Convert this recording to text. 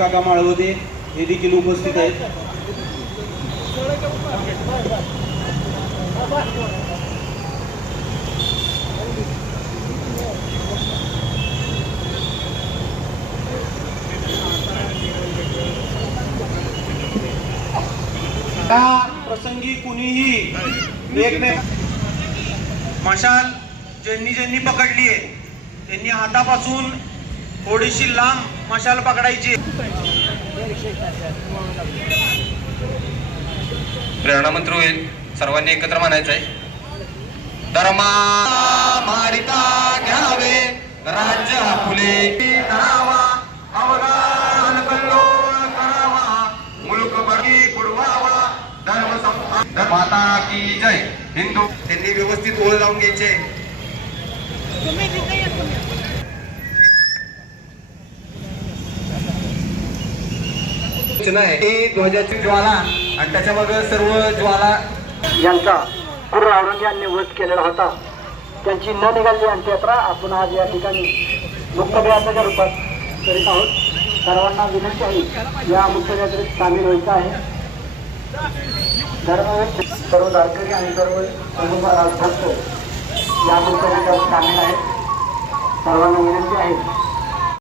काका माळवदे हे देखील उपस्थित आहेत. त्या प्रसंगी कुणीही एकमेक मशाल ज्यांनी ज्यांनी पकडली आहे त्यांनी हातापासून थोडीशी लांब मशाल पकडायची. प्रेरणा मंत्र होईल, सर्वांनी एकत्र म्हणायचं आहे. धर्मा मारिता घ्यावे राज्य आपुले करावा, अवगान कल्लोळ करावा, मुलुक बळी बुडवावा, धर्म संस्था माता की जय. हिंदू त्यांनी व्यवस्थित ओळ लावून घ्यायचे. ध्वजाची ज्वाला आणि त्याच्या मागे सर्व ज्वाला यांचा पूर्ण औरंग्यांनी वध केलेला होता. त्यांची न निघालेली अंत्ययात्रा आपण आज या ठिकाणी मुक्तयात्रेच्या रूपात करीत आहोत. सर्वांना विनंती आहे या मुक्तयात्रेत सामील व्हायचं आहे. धर्मवीर सर्व दारकरी आणि सर्व भक्त या मुक्तयात्रेत सामील आहेत. सर्वांना विनंती आहे